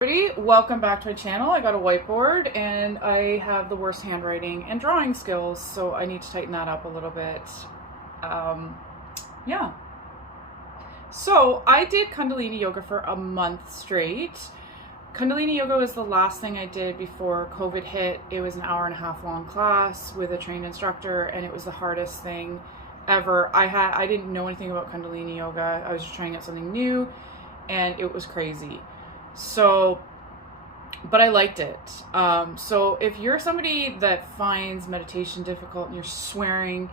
Everybody, welcome back to my channel. I got a whiteboard and I have the worst handwriting and drawing skills, so I need to tighten that up a little bit. Yeah. So I did Kundalini yoga for a month straight. Kundalini yoga was the last thing I did before COVID hit. It was an hour-and-a-half long class with a trained instructor, and it was the hardest thing ever. I didn't know anything about Kundalini yoga. I was just trying out something new, and it was crazy. So, but I liked it. So if you're somebody that finds meditation difficult and you're swearing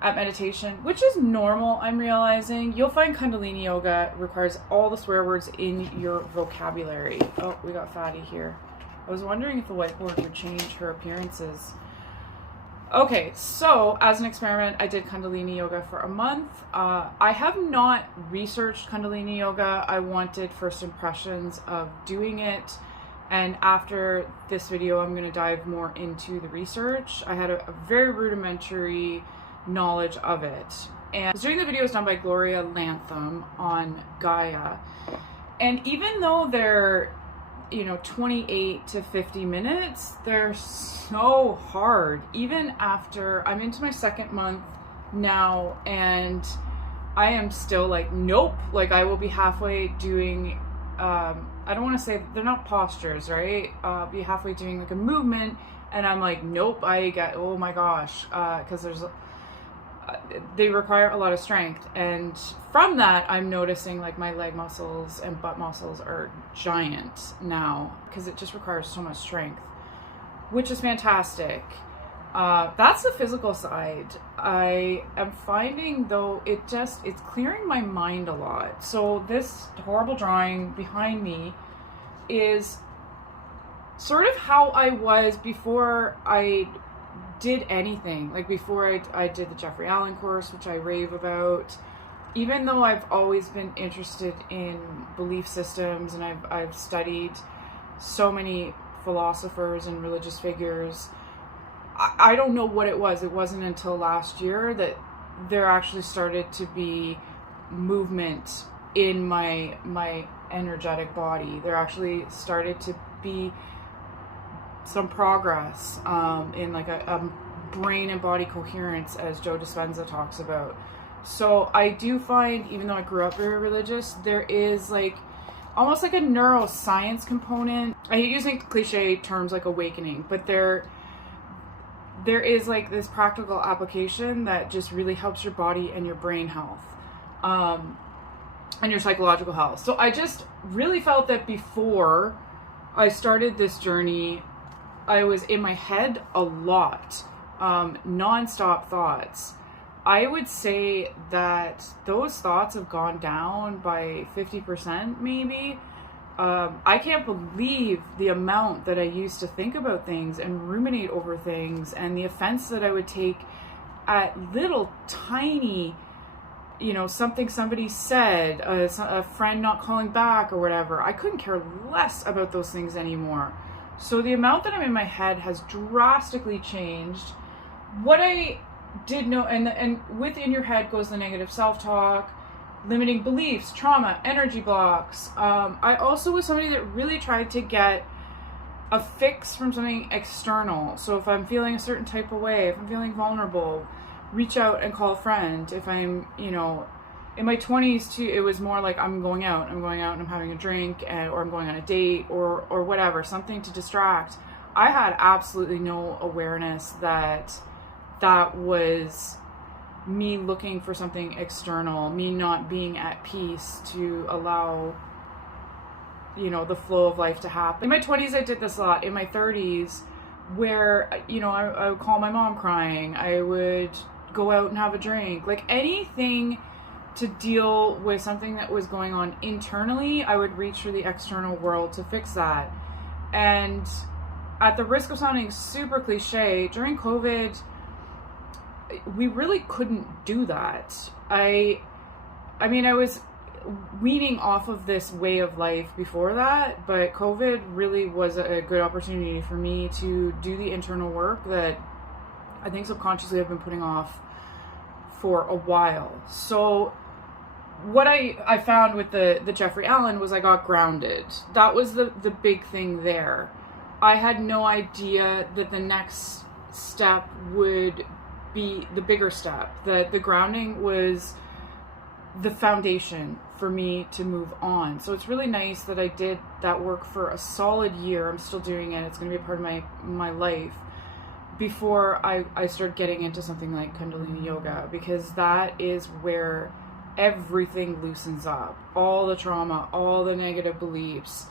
at meditation, which is normal, I'm realizing, you'll find Kundalini yoga requires all the swear words in your vocabulary. Oh, we got Fatty here. I was wondering if the whiteboard would change her appearances. Okay, so as an experiment, I did Kundalini yoga for a month. I have not researched Kundalini yoga. I wanted first impressions of doing it. And after this video, I'm going to dive more into the research. I had a very rudimentary knowledge of it. And during the video was done by Gloria Lantham on Gaia. And even though they're 28 to 50 minutes, they're so hard. Even after I'm into my second month now, and I am still like, nope. Like I will be halfway doing, I don't want to say, they're not postures, right? I'll be halfway doing like a movement, and I'm like, nope, oh my gosh, because they require a lot of strength, and from that I'm noticing like my leg muscles and butt muscles are giant now because it just requires so much strength, which is fantastic. That's the physical side. I am finding though it's clearing my mind a lot. So this horrible drawing behind me is sort of how I was before I did anything. Like before I did the Jeffrey Allen course, which I rave about. Even though I've always been interested in belief systems and I've studied so many philosophers and religious figures, I don't know what it was. It wasn't until last year that there actually started to be movement in my energetic body. There actually started to be some progress in like a brain and body coherence, as Joe Dispenza talks about. So I do find, even though I grew up very religious, there is like almost like a neuroscience component. I hate using cliche terms like awakening, but there is like this practical application that just really helps your body and your brain health, and your psychological health. So I just really felt that before I started this journey, I was in my head a lot, non-stop thoughts. I would say that those thoughts have gone down by 50% maybe. I can't believe the amount that I used to think about things and ruminate over things, and the offense that I would take at little tiny, something somebody said, a friend not calling back or whatever. I couldn't care less about those things anymore. So the amount that I'm in my head has drastically changed. What I did know, and within your head goes the negative self-talk, limiting beliefs, trauma, energy blocks. I also was somebody that really tried to get a fix from something external. So if I'm feeling a certain type of way, if I'm feeling vulnerable, reach out and call a friend. If I'm, in my 20s too, it was more like I'm going out and I'm having a drink, or I'm going on a date or whatever, something to distract. I had absolutely no awareness that was me looking for something external, me not being at peace to allow, the flow of life to happen. In my 20s, I did this a lot. In my 30s, where, I would call my mom crying. I would go out and have a drink. Like anything to deal with something that was going on internally, I would reach for the external world to fix that. And at the risk of sounding super cliche, during COVID, we really couldn't do that. I was weaning off of this way of life before that, but COVID really was a good opportunity for me to do the internal work that I think subconsciously I've been putting off for a while. So what I found with the Jeffrey Allen was I got grounded. That was the big thing there. I had no idea that the next step would be the bigger step. The grounding was the foundation for me to move on. So it's really nice that I did that work for a solid year. I'm still doing it. It's going to be a part of my life before I start getting into something like Kundalini yoga, because that is where everything loosens up. All the trauma, all the negative beliefs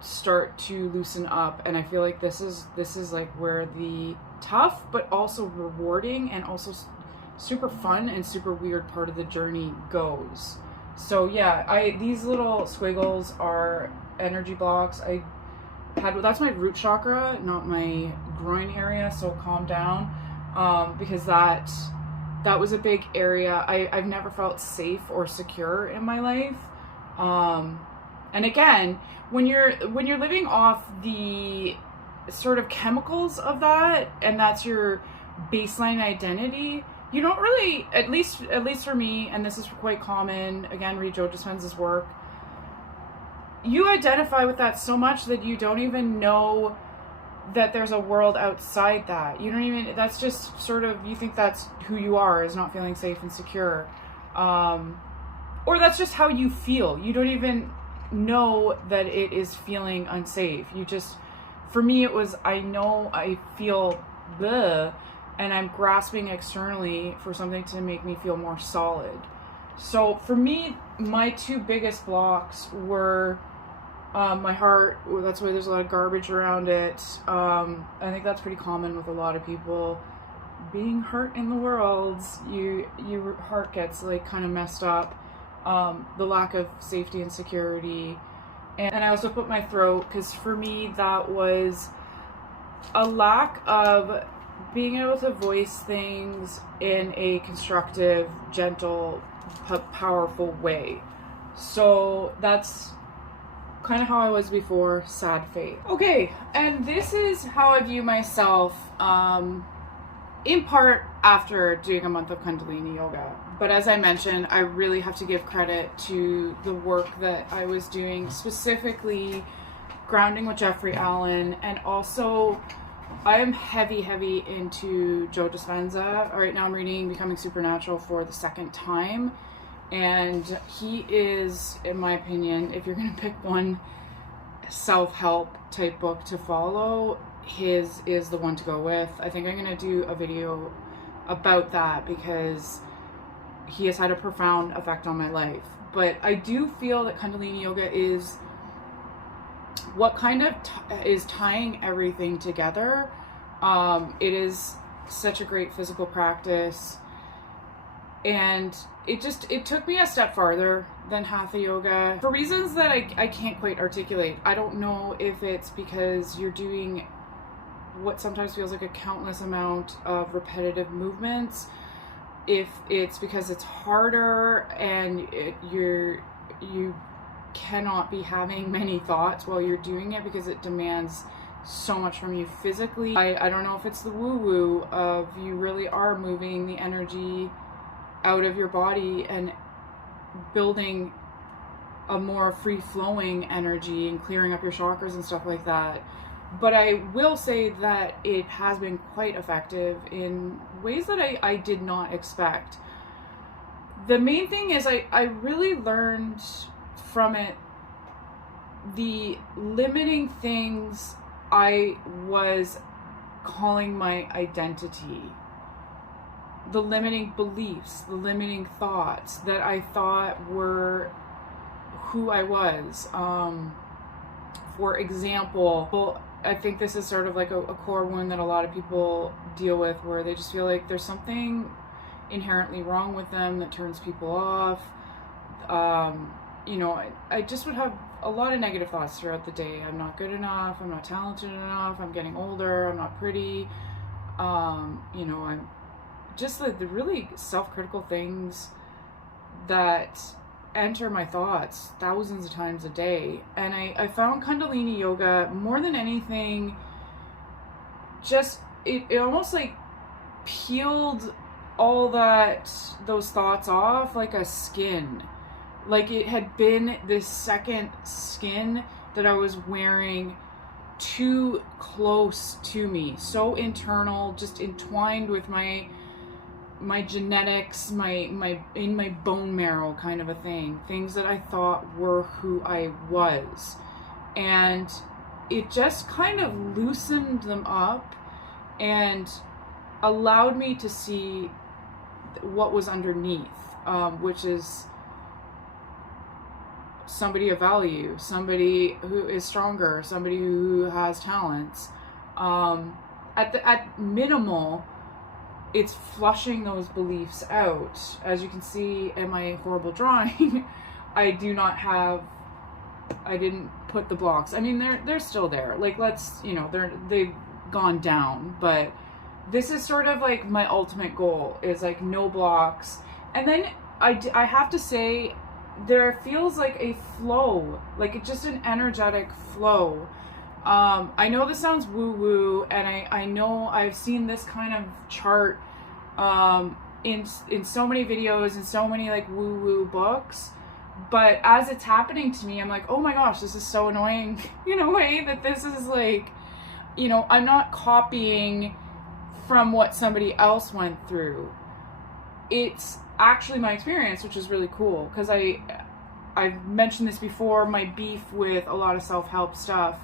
start to loosen up, and I feel like this is like where the tough but also rewarding and also super fun and super weird part of the journey goes. So yeah, these little squiggles are energy blocks. That's my root chakra, not my groin area, so calm down, because that was a big area. I've never felt safe or secure in my life. And again, when you're living off the sort of chemicals of that, and that's your baseline identity, you don't really, at least for me, and this is quite common, again, read Joe Dispenza's work, you identify with that so much that you don't even know that there's a world outside that. You don't even, that's just sort of, you think that's who you are, is not feeling safe and secure. Or that's just how you feel. You don't even know that it is feeling unsafe. You just, for me, it was, I know I feel bleh, and I'm grasping externally for something to make me feel more solid. So for me, my two biggest blocks were my heart. That's why there's a lot of garbage around it. I think that's pretty common with a lot of people. Being hurt in the world, your heart gets like kind of messed up. The lack of safety and security. And I also put my throat, because for me that was a lack of being able to voice things in a constructive, gentle, powerful way. So that's kind of how I was before sad faith. Okay, and this is how I view myself, in part after doing a month of Kundalini yoga. But as I mentioned, I really have to give credit to the work that I was doing, specifically grounding with Jeffrey Allen, and also I am heavy into Joe Dispenza. Right now I'm reading Becoming Supernatural for the second time, and he is, in my opinion, if you're going to pick one self-help type book to follow, his is the one to go with. I think I'm going to do a video about that because he has had a profound effect on my life. But I do feel that Kundalini yoga is what kind of is tying everything together. It is such a great physical practice, and it took me a step farther than Hatha yoga for reasons that I can't quite articulate. I don't know if it's because you're doing what sometimes feels like a countless amount of repetitive movements, if it's because it's harder and you cannot be having many thoughts while you're doing it because it demands so much from you physically. I don't know if it's the woo-woo of you really are moving the energy out of your body and building a more free-flowing energy and clearing up your chakras and stuff like that. But I will say that it has been quite effective in ways that I did not expect. The main thing is I really learned from it the limiting things I was calling my identity. The limiting beliefs, the limiting thoughts that I thought were who I was. For example, I think this is sort of like a core wound that a lot of people deal with, where they just feel like there's something inherently wrong with them that turns people off. I just would have a lot of negative thoughts throughout the day. I'm not good enough, I'm not talented enough, I'm getting older, I'm not pretty. I'm just the really self-critical things that enter my thoughts thousands of times a day. And I found Kundalini yoga, more than anything, just it almost like peeled all those thoughts off like a skin. Like it had been this second skin that I was wearing too close to me, so internal, just entwined with my genetics, my in my bone marrow kind of a thing, things that I thought were who I was. And it just kind of loosened them up and allowed me to see what was underneath, which is somebody of value, somebody who is stronger, somebody who has talents. At minimal, it's flushing those beliefs out. As you can see in my horrible drawing, I didn't put the blocks. I mean, they're still there. Like, they've gone down, but this is sort of like my ultimate goal is like no blocks. And then I have to say, there feels like a flow, like it's just an energetic flow. I know this sounds woo-woo, and I know I've seen this kind of chart in so many videos and so many like woo-woo books, but as it's happening to me, I'm like, oh my gosh, this is so annoying in a way that this is like, I'm not copying from what somebody else went through. It's actually my experience, which is really cool, because I've mentioned this before. My beef with a lot of self-help stuff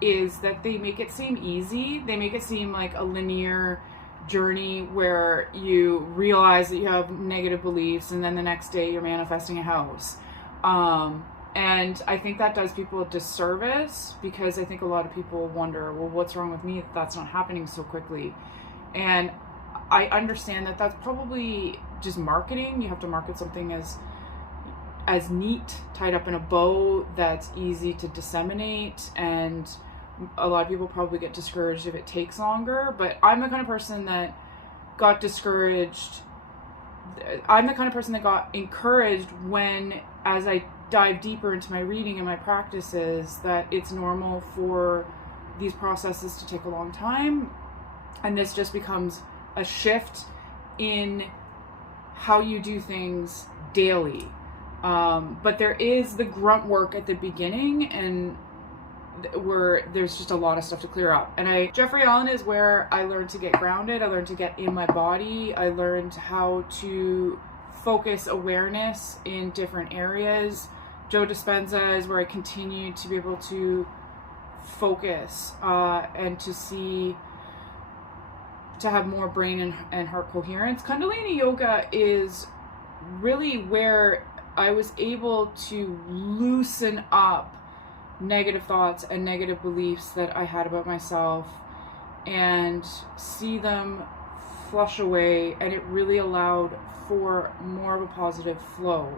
is that they make it seem easy. They make it seem like a linear journey where you realize that you have negative beliefs and then the next day you're manifesting a house. And I think that does people a disservice, because I think a lot of people wonder, well, what's wrong with me that that's not happening so quickly? And I understand that that's probably just marketing. You have to market something as neat, tied up in a bow, that's easy to disseminate, and a lot of people probably get discouraged if it takes longer. But I'm the kind of person that got discouraged. I'm the kind of person that got encouraged when, as I dive deeper into my reading and my practices, that it's normal for these processes to take a long time, and this just becomes a shift in how you do things daily. But there is the grunt work at the beginning, and where there's just a lot of stuff to clear up. And Jeffrey Allen is where I learned to get grounded. I learned to get in my body. I learned how to focus awareness in different areas. Joe Dispenza is where I continue to be able to focus and to have more brain and heart coherence. Kundalini yoga is really where I was able to loosen up negative thoughts and negative beliefs that I had about myself and see them flush away, and it really allowed for more of a positive flow.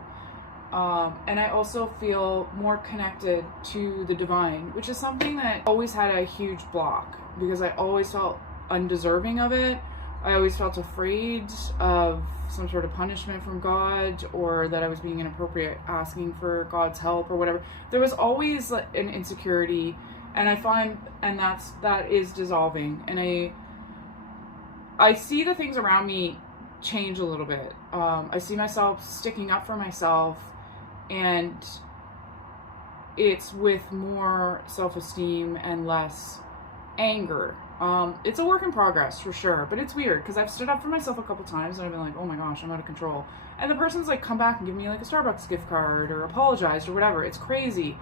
And I also feel more connected to the divine, which is something that always had a huge block, because I always felt undeserving of it. I always felt afraid of some sort of punishment from God, or that I was being inappropriate asking for God's help or whatever. There was always an insecurity, and I find, and that is dissolving. And I see the things around me change a little bit. I see myself sticking up for myself, and it's with more self-esteem and less anger. It's a work in progress for sure, but it's weird because I've stood up for myself a couple times and I've been like, oh my gosh, I'm out of control. And the person's like, come back and give me like a Starbucks gift card or apologized or whatever. It's crazy.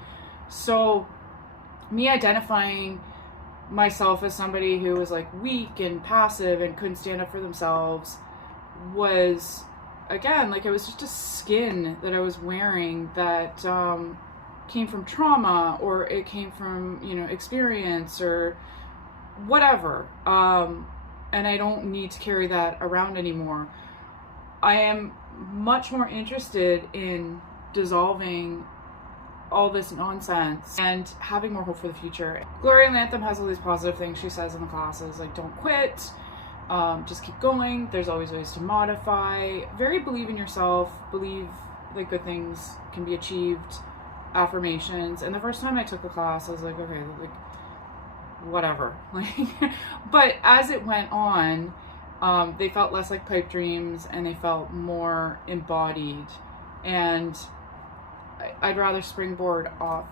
So me identifying myself as somebody who was like weak and passive and couldn't stand up for themselves was, again, like it was just a skin that I was wearing that came from trauma, or it came from, experience or whatever. And I don't need to carry that around anymore. I am much more interested in dissolving all this nonsense and having more hope for the future. Gloria Lantham has all these positive things she says in the classes, like don't quit, just keep going, there's always ways to modify, very believe in yourself, believe that good things can be achieved, affirmations. And the first time I took the class, I was like, okay, like whatever. But as it went on, they felt less like pipe dreams and they felt more embodied. And I'd rather springboard off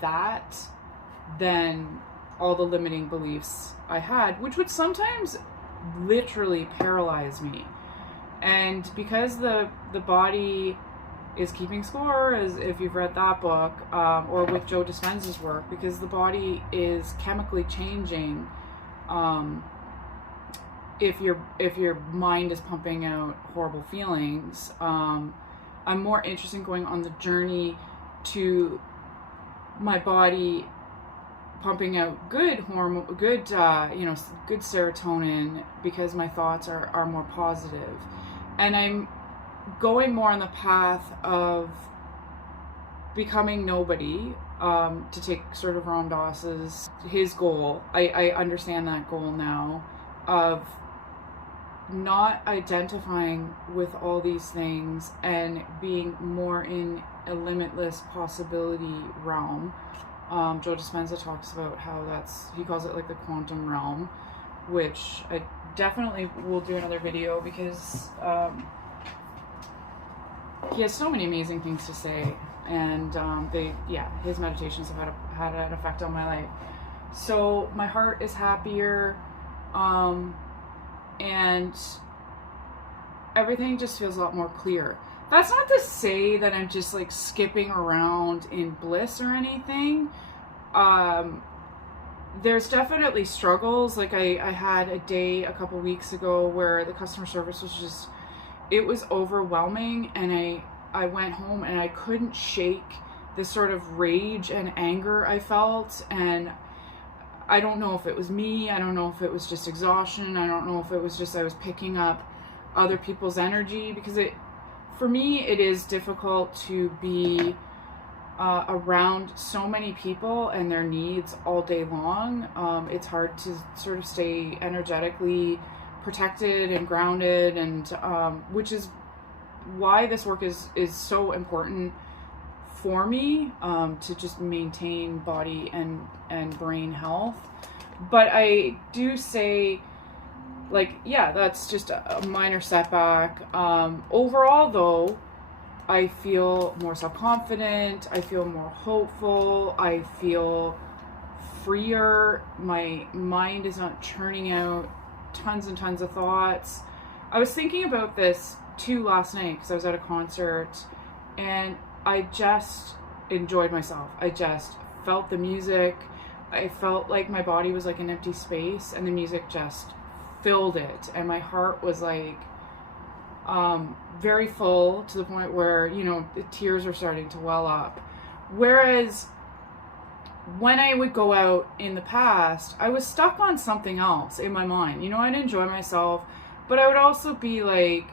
that than all the limiting beliefs I had, which would sometimes literally paralyze me. And because the body is keeping score, as if you've read that book, or with Joe Dispenza's work, because the body is chemically changing. If your mind is pumping out horrible feelings, I'm more interested in going on the journey to my body pumping out good hormone, good good serotonin, because my thoughts are more positive, and I'm going more on the path of becoming nobody, to take sort of Ram Dass's his goal. I understand that goal now, of not identifying with all these things and being more in a limitless possibility realm. Joe Dispenza talks about how he calls it like the quantum realm, which I definitely will do another video, because he has so many amazing things to say, and his meditations have had an effect on my life. So my heart is happier, and everything just feels a lot more clear. That's not to say that I'm just like skipping around in bliss or anything. There's definitely struggles. Like I had a day a couple weeks ago where the customer service was just, it was overwhelming, and I went home and I couldn't shake this sort of rage and anger I felt, and I don't know if it was me, I don't know if it was just exhaustion, I don't know if it was just I was picking up other people's energy, because for me it is difficult to be around so many people and their needs all day long. It's hard to sort of stay energetically protected and grounded, and which is why this work is so important for me, to just maintain body and brain health. But I do say, like, yeah, that's just a minor setback. Overall though, I feel more self-confident, I feel more hopeful, I feel freer, my mind is not churning out tons and tons of thoughts. I was thinking about this too last night, because I was at a concert and I just enjoyed myself. I just felt the music. I felt like my body was like an empty space, and the music just filled it, and my heart was like very full, to the point where, the tears were starting to well up. Whereas when I would go out in the past, I was stuck on something else in my mind. I'd enjoy myself, but I would also be like,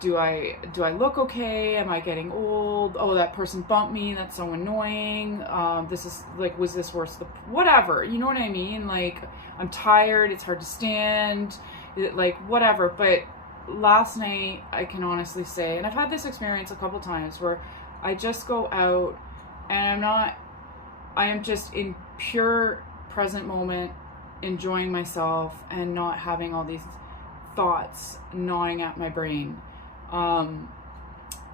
do I look okay? Am I getting old? Oh, that person bumped me. That's so annoying. This is like, was this worth whatever? You know what I mean? Like, I'm tired. It's hard to stand. Like, whatever. But last night, I can honestly say, and I've had this experience a couple times, where I just go out and I am just in pure present moment, enjoying myself and not having all these thoughts gnawing at my brain.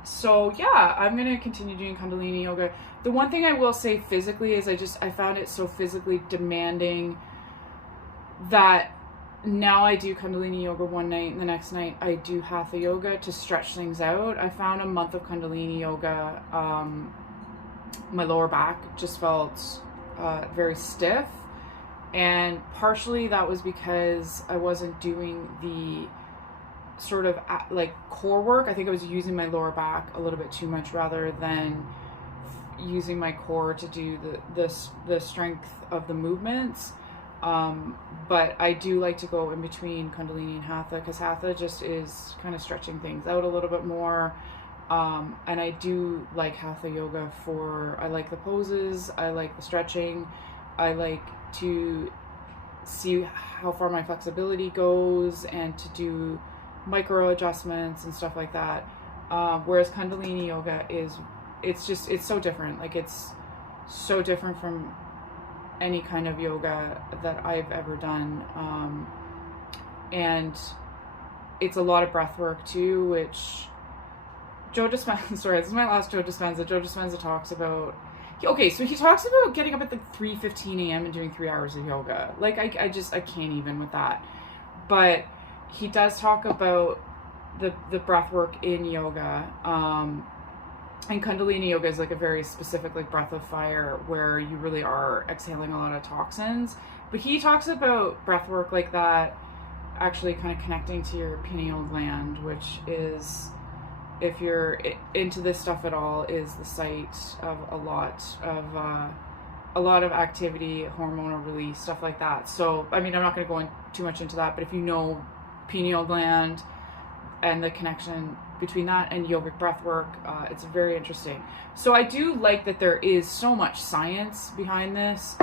So yeah, I'm going to continue doing Kundalini yoga. The one thing I will say physically is I found it so physically demanding that now I do Kundalini yoga one night, and the next night I do Hatha yoga to stretch things out. I found a month of Kundalini yoga, my lower back just felt very stiff, and partially that was because I wasn't doing the sort of like core work. I think I was using my lower back a little bit too much, rather than using my core to do the strength of the movements. But I do like to go in between Kundalini and Hatha, because Hatha just is kind of stretching things out a little bit more. And I do like Hatha yoga I like the poses, I like the stretching, I like to see how far my flexibility goes and to do micro adjustments and stuff like that. Whereas Kundalini yoga it's so different. Like, it's so different from any kind of yoga that I've ever done. And it's a lot of breath work too, which Joe Dispenza, sorry, this is my last Joe Dispenza. Joe Dispenza talks about, okay, so he talks about getting up at like 3:15 a.m. and doing 3 hours of yoga. Like, I can't even with that. But he does talk about the breath work in yoga. And Kundalini yoga is like a very specific like breath of fire where you really are exhaling a lot of toxins. But he talks about breath work like that actually kind of connecting to your pineal gland, which is, if you're into this stuff at all, is the site of a lot of activity, hormonal release, stuff like that. So, I mean, I'm not going to go too much into that, but if you know pineal gland and the connection between that and yogic breath work, it's very interesting. So I do like that there is so much science behind this.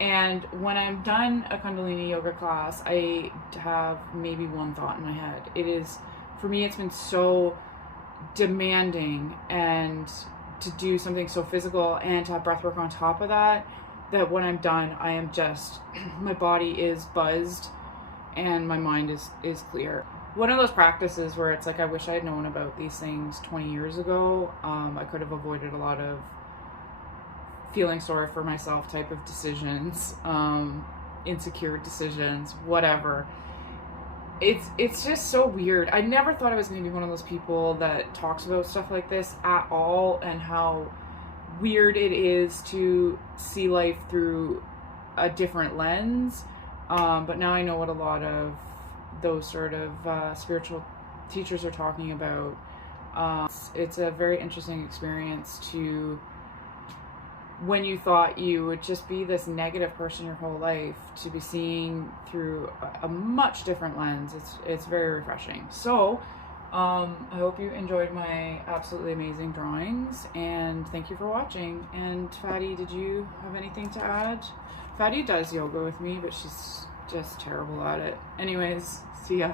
And when I'm done a Kundalini yoga class, I have maybe one thought in my head. It is, for me, it's been so demanding, and to do something so physical and to have breath work on top of that, that when I'm done, I am just, my body is buzzed and my mind is clear. One of those practices where it's like, I wish I had known about these things 20 years ago. I could have avoided a lot of feeling sorry for myself type of decisions, insecure decisions, whatever. It's just so weird. I never thought I was going to be one of those people that talks about stuff like this at all, and how weird it is to see life through a different lens. But now I know what a lot of those sort of spiritual teachers are talking about. It's a very interesting experience to, when you thought you would just be this negative person your whole life, to be seeing through a much different lens. It's very refreshing. So I hope you enjoyed my absolutely amazing drawings, and thank you for watching. And Fatty, did you have anything to add? Fatty does yoga with me, but she's just terrible at it. Anyways, see ya.